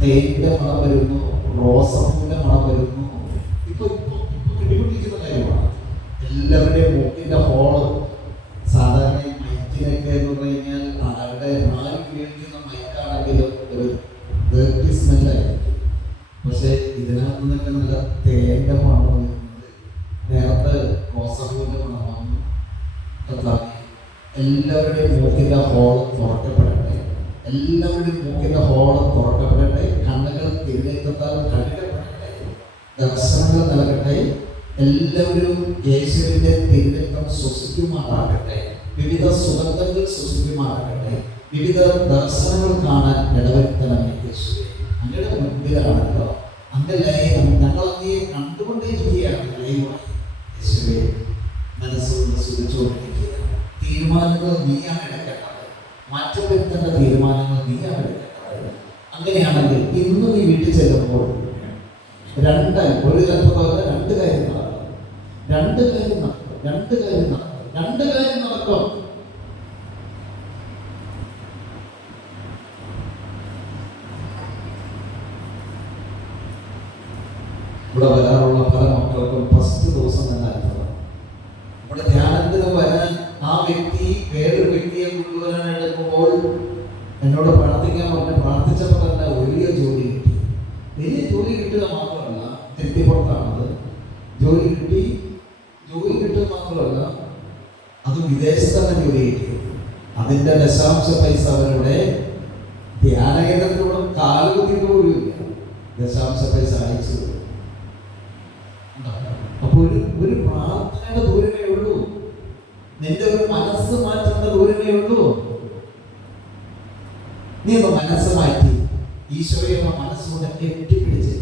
തേന്റെ മണം വരുന്നു, റോസപ്പൂവിന്റെ മണം വരുന്നു. ഇപ്പൊ പിടിപിടിക്കുന്ന കാര്യമാണ്. എല്ലാവരുടെയും മൂക്കിന്റെ ഹോള് സാധാരണ മൈക്കിനൊക്കെ എന്ന് പറഞ്ഞു കഴിഞ്ഞാൽ ആരുടെ ഉപയോഗിക്കുന്ന മൈക്കാണെങ്കിലും ഒരു ഡേർട്ടി സ്മെല്ലായിരിക്കും. പക്ഷെ ഇതിനകത്ത് നിന്നൊക്കെ നല്ല തേന്റെ മണം വരുന്നത്, നേരത്തെ റോസപ്പൂവിന്റെ മണമാണ്. എല്ലാവരുടെയും മൂക്കിന്റെ ഹോള് തുറക്കപ്പെടട്ടെ, എല്ലാവരുടെയും മൂക്കിന്റെ ഹോള് തുറക്കപ്പെടട്ടെ, കണ്ണുകൾ തിരിഞ്ഞെത്താൽ കഴുകപ്പെടട്ടെ, ദർശനങ്ങൾ നൽകട്ടെ, എല്ലാവരും യേശുവിന്റെ തിരുരക്തം ശ്വസിക്കുമാറാകട്ടെ, വിവിധ സുഗന്ധങ്ങൾ ശ്വസിക്കുമാറാകട്ടെ, വിവിധ ദർശനങ്ങൾ കാണാൻ ഇടവരുത്തണമേ യേശുവേ. അങ്ങയുടെ മുൻപിലാണല്ലോ, അങ്ങ് ലയം ഞങ്ങൾ അങ്ങയെ കണ്ടുകൊണ്ടേയിരിക്കുകയാണ്. ലയമായി യേശുവേ മനസ്സുകൊണ്ട് സുഖിച്ചുകൊണ്ടിരിക്കുക. തീരുമാനങ്ങൾ നീയാണ് എടുക്കേണ്ടത്, മാറ്റം വരുത്തേണ്ട തീരുമാനങ്ങൾ നീയാണ് എടുക്കേണ്ടത്. അങ്ങനെയാണെങ്കിൽ ഇന്നും ഈ വീട്ടിൽ ചെല്ലുമ്പോൾ ഒരു അത്ഭുതമല്ല, രണ്ട് കാര്യം നടക്കും. ഇവിടെ വരാറുള്ള പല മക്കൾക്കും ഫസ്റ്റ് ദിവസം തന്നെ അത്ഭുതം. ഇവിടെ ധ്യാനത്തിന് വരാൻ ആ വ്യക്തി വേറൊരു വ്യക്തിയെ കൊണ്ടുവരാൻ എടുക്കുമ്പോൾ എന്നോട് പ്രാർത്ഥിക്കാൻ പറഞ്ഞ് പ്രാർത്ഥിച്ചപ്പോൾ തന്നെ വലിയ ജോലി കിട്ടി. വലിയ ജോലി കിട്ടുക മാത്രമല്ല, തിരുത്തിപ്പുറത്താണത്. ജോലി കിട്ടുക മാത്രമല്ല, അത് വിദേശത്ത് തന്നെ ജോലി കിട്ടി. അതിൻ്റെ ദശാംശ പൈസ അവരുടെ ധ്യാന കേന്ദ്രത്തിലൂടെ കാലുകുത്തിയിട്ട് പോലും ഇല്ല. ദശാംശ പൈസ അയച്ചു. അപ്പോൾ ഒരു പ്രാർത്ഥനയുടെ ദൂരമേ ഉള്ളൂ, നിന്റെ ഒരു മനസ്സ് മാറ്റുന്ന ദൂരമേ ഉള്ളൂ. നീ ഒന്ന് മനസ്സ് മാറ്റി ഈശോയെ മനസ്സുകൊണ്ട് കെട്ടിപ്പിടിച്ച്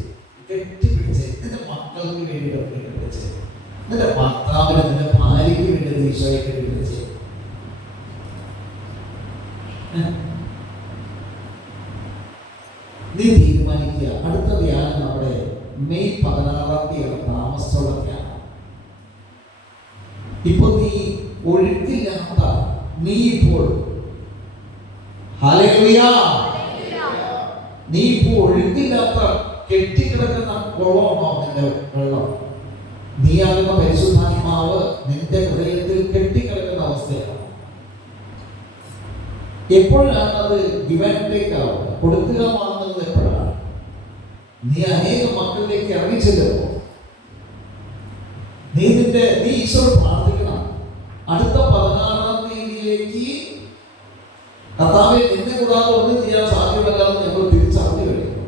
നിന്റെ മക്കൾക്ക് വേണ്ടി കെട്ടിപ്പിടിച്ച്, നിന്റെ ഭർത്താവിന് നിന്റെ ഭാര്യയ്ക്ക് വേണ്ടി ഈശോയെ കെട്ടിപ്പിടിച്ച്. നീ തീരുമാനിക്കുക. അടുത്ത ധ്യാനം നമ്മുടെ മെയ് 16 താമസമുള്ള ധ്യാനം. ഇപ്പൊ നീ ഒഴുക്കില്ലാത്ത, നീ ഇപ്പോൾ നീ ഇപ്പോ ഒഴുക്കില്ലാത്ത കെട്ടിക്കിടക്കുന്ന കുളമാണോ നിന്റെ വെള്ളം? നീയാകുന്ന പരിശുദ്ധാത്മാവ് നിന്റെ ഹൃദയത്തിൽ കെട്ടിക്കിടക്കുന്ന അവസ്ഥയാണ്. എപ്പോഴാണ് അത് ഗിവൻടേക്കാവും, കൊടുക്കുക വാങ്ങുന്നത് എപ്പോഴാണ്? നീ അനേകം മക്കളിലേക്ക് ഇറങ്ങിച്ചെല്ലുമോ? നീ ഈശോട് പ്രാർത്ഥിക്കണം. അടുത്ത 16 തീയതിയിലേക്ക് കർത്താവേ, നിന്നെ കൂടാതെ ഒന്നും ചെയ്യാൻ സാധ്യമല്ലാന്ന് ഞങ്ങൾ തിരിച്ചറിഞ്ഞു കഴിഞ്ഞു.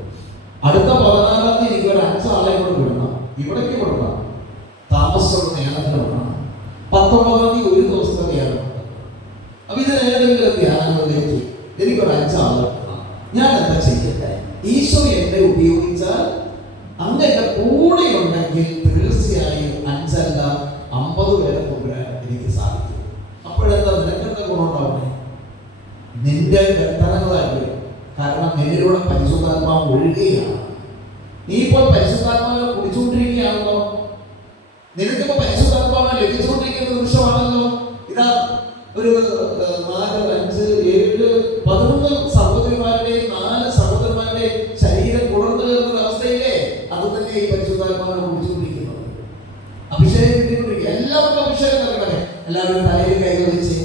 അടുത്ത 16 തീയതി ഒരു 5 ആളെ കൂടെ വിടണം, ഇവിടേക്ക് വിടണം, താമസമുള്ള ധ്യാനത്തിന് വിടണം. 19 ഒരു ദിവസത്തെ ധ്യാനമുണ്ട്. അപ്പൊ ഇതിനേതെങ്കിലും ധ്യാനങ്ങളിലേക്ക് എനിക്കൊരു 5 ആളെ വിടണം. ഞാൻ എന്താ ചെയ്യട്ടെ? ഈശോ എന്നെ ഉപയോഗിച്ചാൽ അങ്ങ് എന്റെ കൂടെ ഉണ്ടെങ്കിൽ തീർച്ചയായും 5 അല്ല 50 പേരെ കൊണ്ടുവരാൻ എനിക്ക് സാധിക്കും. അപ്പോഴെന്താ നിനക്കെന്താ ഗുണമുണ്ടാവണേ? നിന്റെ ബന്ധനങ്ങളായിരിക്കും. കാരണം നിന്നിലൂടെ പരിശുദ്ധാത്മാവ് ഒഴുകുകയാണ്. നീ ഇപ്പോൾ പരിശുദ്ധാത്മാവിനെ കുടിച്ചുകൊണ്ടിരിക്കുകയാണല്ലോ. നിനക്കിപ്പോ പരിശുദ്ധാത്മാവിനെ ലഭിച്ചുകൊണ്ടിരിക്കുന്ന നിമിഷമാണല്ലോ. ഇതാ ഒരു 4, 5, 7, 11 സഹോദരിമാരുടെയും 4 സഹോദരന്മാരുടെയും ശരീരം കുടർന്നു കയറുന്ന അവസ്ഥയില്ലേ? അത് തന്നെ ഈ പരിശുദ്ധാത്മാവിനെ കുടിച്ചുകൊണ്ടിരിക്കുന്നത്. അഭിഷേകം കിട്ടിക്കൊണ്ടിരിക്കുക. എല്ലാവർക്കും അഭിഷേകം നൽകണേ. എല്ലാവരും തലയിൽ കൈകൾ വെച്ച്,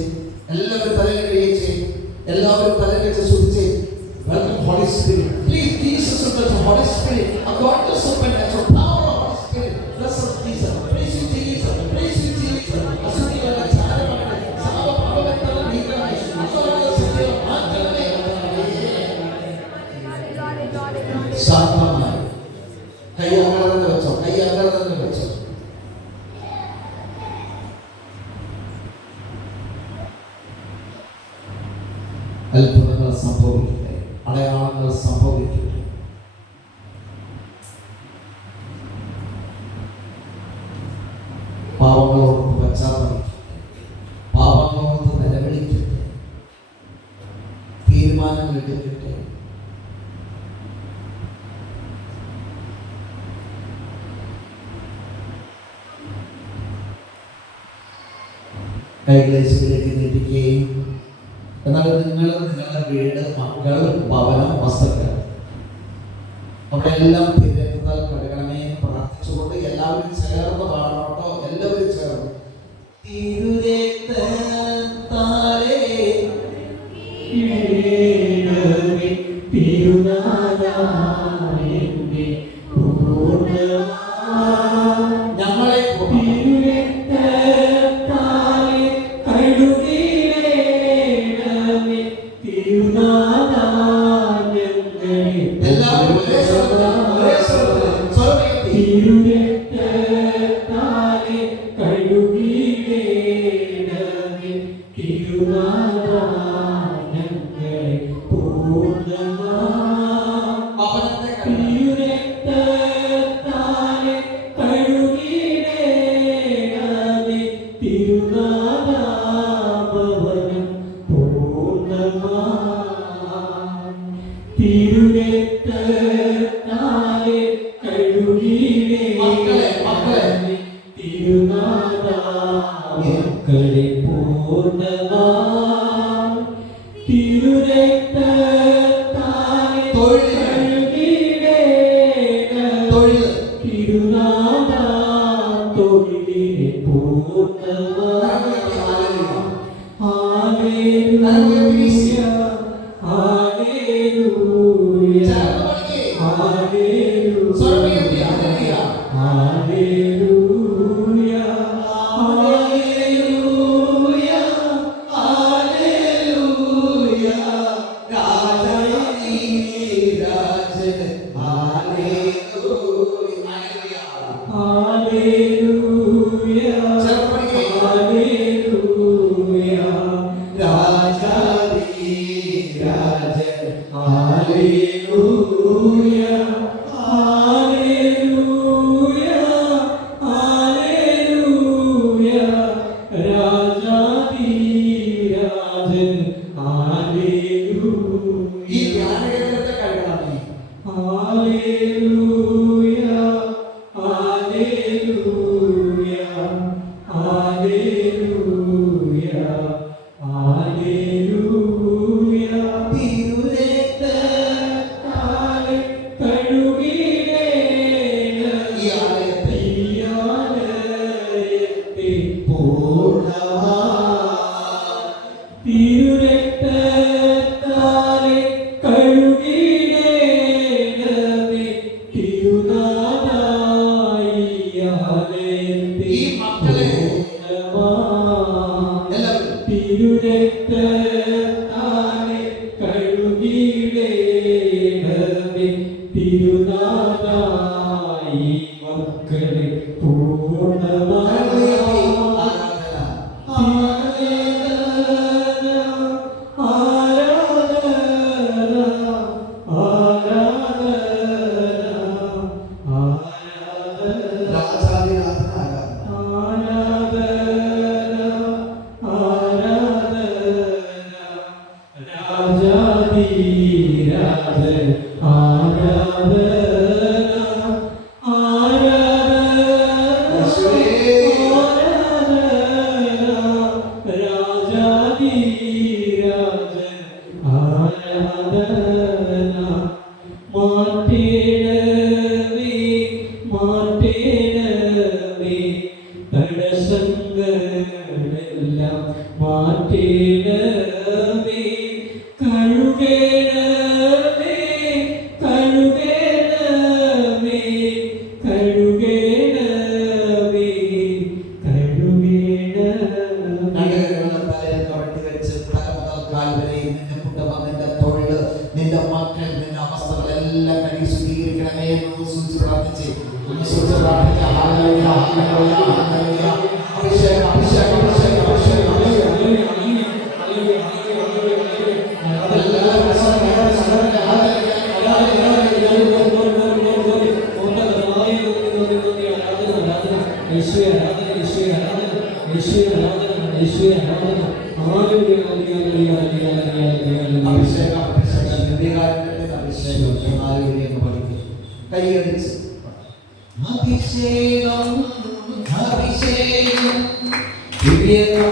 എല്ലാവരും തലയിൽ കൈ വെച്ച്, എല്ലാവരും തലയിൽ വെച്ച് ശ്രദ്ധിച്ച്. Welcome holy spirit. Please Jesus with holy spirit. I want to supernatural power of Holy Spirit. Bless us Jesus. Praise you Jesus. Praise you Jesus. അസുഖികളുടെ ചാരമാണ് സാപപാപങ്ങൾ നീക്കണമേ. അസുഖങ്ങളുടെ മാറ്റണമേ. ശാന്തമായി കൈ അങ്ങനെ വെച്ചോ, കൈ അങ്ങനെ തന്നെ വെച്ചോ. അത്ഭുതങ്ങൾ സംഭവിക്കട്ടെ, അടയാളങ്ങൾ സംഭവിക്കട്ടെ. പാവങ്ങളോട് പശ്ചാത്തലം, പാവങ്ങളോട് നിലവിളിക്കട്ടെ, തീരുമാനങ്ങൾ എടുക്കട്ടെ. കൈകളേശുവിലേക്ക് നീട്ടിക്കുകയും, എന്നാൽ നിങ്ങൾ നിങ്ങളുടെ വീട്, മക്കൾ, ഭവനം, വസ്തുക്കൾ അവിടെ എല്ലാം തിരഞ്ഞെടുത്താൽ കഴുകണമേ എന്ന് പ്രാർത്ഥിച്ചുകൊണ്ട് എല്ലാവരും ചേർന്ന് പാടണം കേട്ടോ. എല്ലാവരും ചേർന്ന് തിരുരക്തത്താലേ ഞങ്ങളെ എല്ലാവരും ഒരേ അഭിഷേകം അഭിഷേകം ദിവ്യകാ